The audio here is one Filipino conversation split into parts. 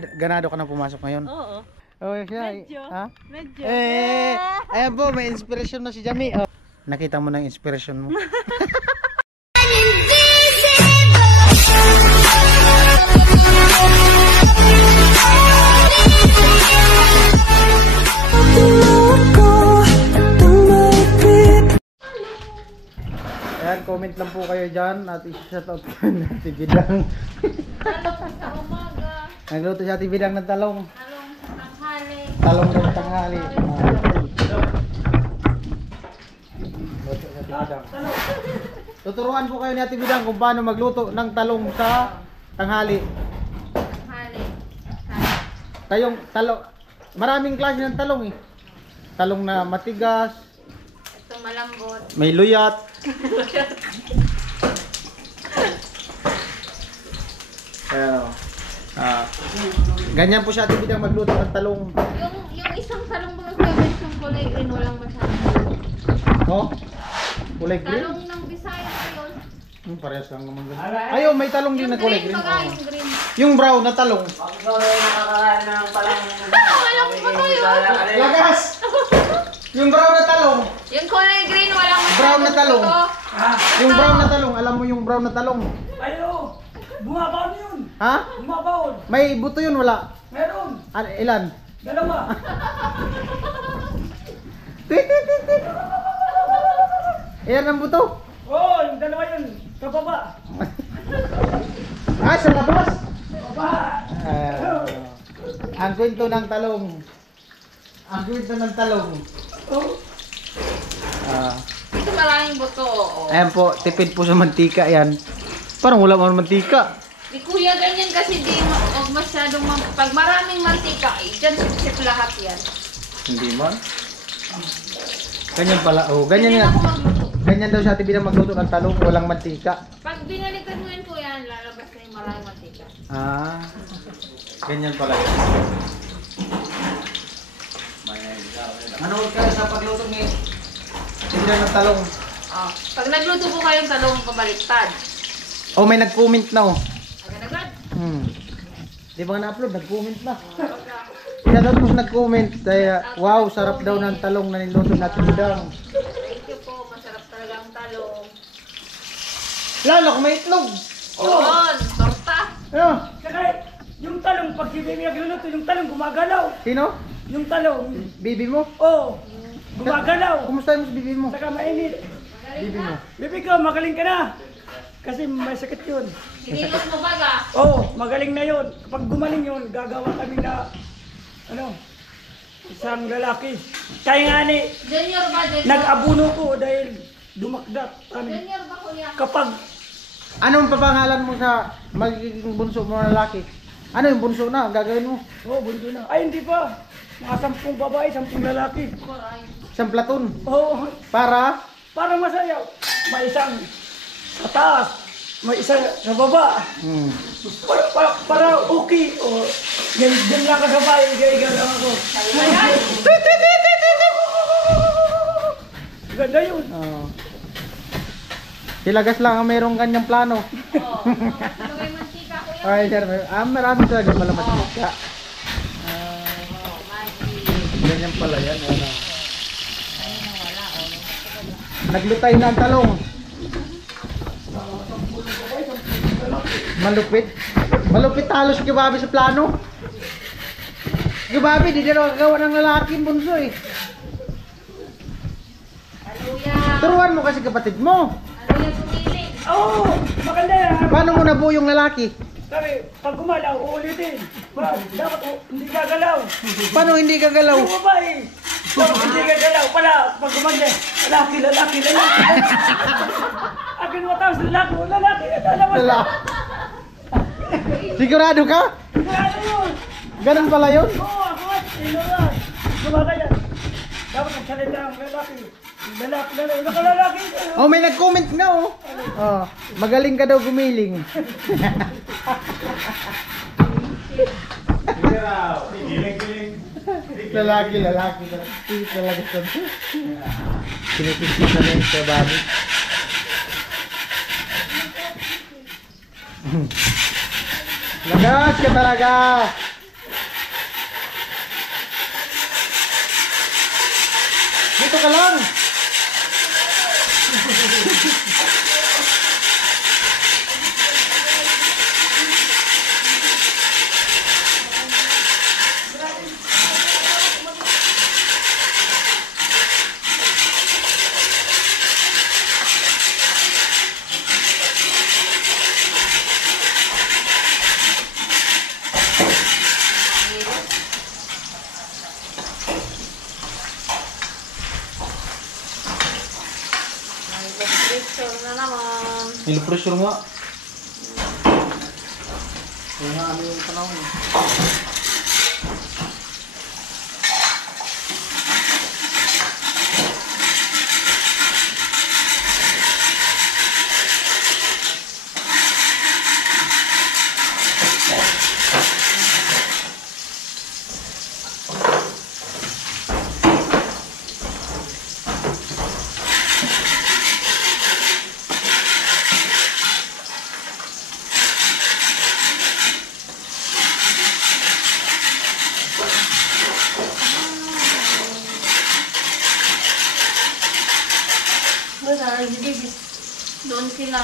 Ganado ka na pumasok ngayon? Oo. Oh, siya. Medyo. Ha? Medyo. Ayan po, may inspiration na si Jamie. Oh. Nakita mo na yung inspiration mo. Ayan, comment lang po kayo dyan at i-shoutout po natin Bidang. Talong sa umaga. Nagluto si Ate Bidang ng talong. Talong sa tanghali. Talong ng tanghali. Tuturuan po kayo ni Ate Bidang kung paano magluto ng talong sa tanghali. Tanghali. Tayong talong, maraming klase ng talong eh. Talong na matigas, Ito malambot. may luyat. Ayan o. Ganyan po siya Ate Bidang magluto ng talong. Yung isang talong mga favorite yung kulay green, walang masyadong. Oh? Kulay green? Talong ng Bisaya yun. Parehas lang naman ganun. Ayaw, may talong din na kulay green. Baga, Oh. yung green. Yung brown na talong. Alam ko ba yun? Lagas! Yung brown na talong. Yung kulay green, walang masyadong Brown na talong. buto. Yung brown na talong. Alam mo yung brown na talong. Ayo! Bumabaon yun! Ha? Bumabaon! May buto yun, wala. Meron! Ilan? Dalawa! Iyan ang buto. Oo! Yung dalawa yun! Sa baba! Ah, sa labas. Baba! Ang kwento ng talong. Ang kwento ng talong. Oh! Ito maraming buto. Oo. Ayan po, tipid po sa mantika yan. Parang wala man mantika. Di kuya, ganyan kasi di masyadong pag maraming mantika, dyan sip lahat yan. Hindi man. Ganyan pala. Oh, ganyan Ganyan yan. ako magluto. Ganyan daw sa atin binang magluto ng talong, walang mantika. Pag binalikan mo yun kuya, lalabas na yung maraming mantika. Ah. Ganyan pala yun. Manood kayo sa pagluto ni Tindan ng talong. Pag nagluto po kayong talong pabaliktad. Oh, may nag-comment na oh. Agad-agad. Di ba nga na-upload? Nag-comment na. Pinadot mo nag-comment. Kaya, wow, sarap daw ng talong na niluto natin Bidang. Thank you po, masarap talaga ang talong. Lalo kung may itlog. Yun, torta. Ano? Saka yung talong, pag si Baby nagluluto, yung talong gumagalaw! Sino? Yung talong! Bibi mo? Oo! Gumagalaw! Kumusta mo si bibi mo? Saka mainit! Bibi mo? Baby ko, magaling ka na! Kasi may sakit yun. Hinilos mo baga. Oo, magaling na yun. Kapag gumaling yun, gagawa kami na, isang lalaki. Kaya nga ni, Junior ba, junior? nag-abuno ko dahil dumakdak kami. Junior ba kuya? Kapag, Anong papangalan mo sa magiging bunso mo na lalaki? Ano yung bunso na? Gagawin mo? bunso na. Ay, hindi pa. Mga 10 babae, 10 lalaki. Isang platon. Oo, Para? parang masaya. May isang sa taas, may isa sa baba. Para okay. O, yan lang kasabay, iga-iga lang ako. Ganda yun. Silagas lang ang mayroong kanyang plano. Oo. Ano may mantika kuya? Ay, sir. Marami talaga pala mantika. Ganyan pala yan. Ano. Naglutay na ang talong. Malupit. Malupit halos si Kibabi sa plano. Kibabi, di na gagawa ng lalaki bunso eh. Aluya. Turuan mo kasi kapatid mo. Aluya pumili. Oo, maganda yan. Paano mo nabuo yung lalaki? Sabi, pag gumalaw, uulitin. Dapat hindi gagalaw. Paano hindi gagalaw? Yung babae. Dapat hindi gagalaw. Pala, pag gumanda, lalaki. Akin mo tapos lalaki. Lala. Sigurado ka? Ano yun? Ganun pala yun? Oo, ako nga. Inuran. Gumaka yan. Dapat magsalita ang lalaki. Lalaki. Nakalalaki. Oh, may nag-comment nga oh. Oh, magaling ka daw gumiling. lalaki. Talaga sa. Kinikisip na rin sa babi. Lagas ka talaga. dito ka lang. Pressure na naman. Nilo pressure nga. Kaya nga ano yung panahon eh. Doon sila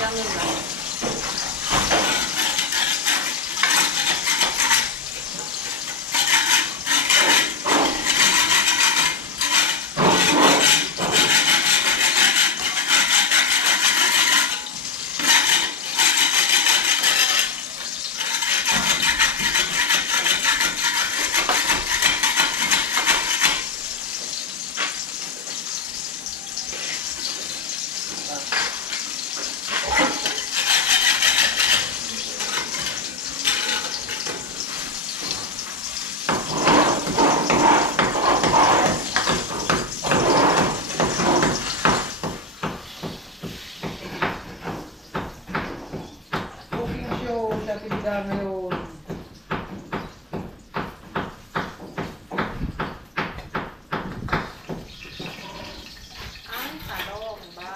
ganun lang. Cooking show sa tindahan ngayon. Ang talong ba?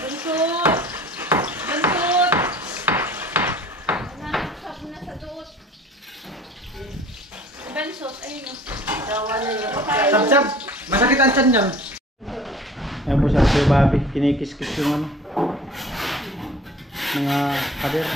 Bantut! Bantut! Nanaksak na sa duot. Bantut, ayun o. Dawa na yun. Sab-sab! Masakit ang tiyan niyan. Ayan po siya, Sir Bobby. Kinikis-kis yung ano. Mga kader.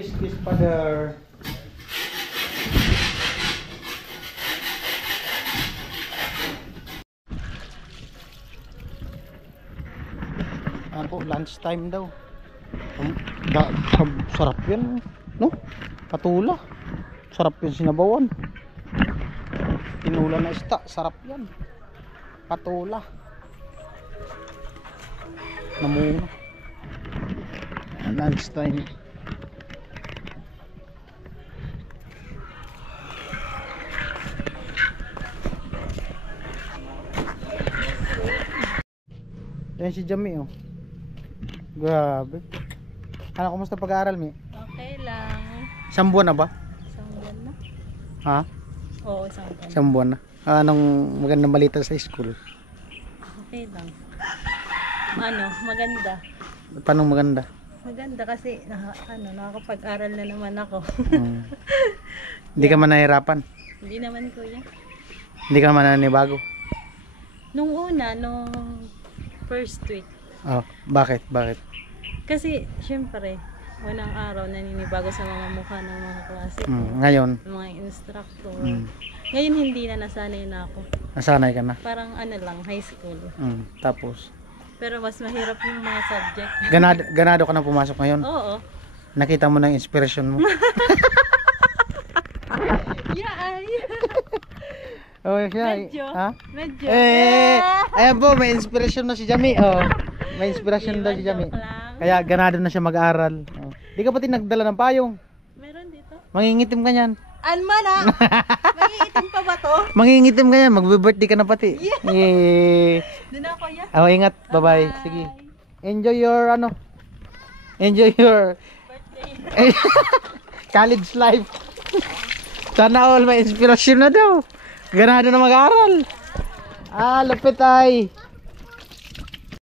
Kiss father. Ano po, lunch time daw. Sarap yan, no? Patula. Sarap yan sinabawan. Tinula na isda, sarap yan. Patula. Namuna. Lunch time. Yan si Jami oh. Grabe. Ano, kumusta pag-aaral, Mi? Okay lang. Isang buwan na ba? Isang buwan na. Ha? Oo, isang buwan. Isang buwan na. Anong magandang balita sa school? Okay lang. Ano, maganda. Paano maganda? Maganda kasi nakakapag-aral na naman ako. Hmm. Hindi ka man nahirapan? Hindi naman kuya. Hindi ka man nanibago? Nung una, nung first week. Oh, bakit? Bakit? Kasi, syempre, unang araw naninibago sa mga mukha ng mga klase ko. Ngayon? Ng mga instructor. Ngayon hindi na, nasanay na ako. Nasanay ka na? Parang ano lang, high school. Tapos? Pero mas mahirap yung mga subject. Ganado ka na pumasok ngayon? Oo. Nakita mo na yung inspiration mo? Yeah, ay. Oh, siya. Medyo. Ha? Medyo. Ayan po, may inspiration na si Jami. Oh. May inspiration daw si Jami. Joke lang. Kaya ganado na siya mag-aral. Oh. Di ka pati nagdala ng payong. Meron dito. Mangingitim ka niyan. Alman ah! May itim pa ba to? Mangingitim ka niyan. Magbe-birthday ka na pati. Yeah. Doon ako ya. Oh, ingat. Bye-bye. Sige. Enjoy your Enjoy your Birthday. college life. Sana all may inspirasyon na daw. Ganado na mag-aaral. Lupit ay.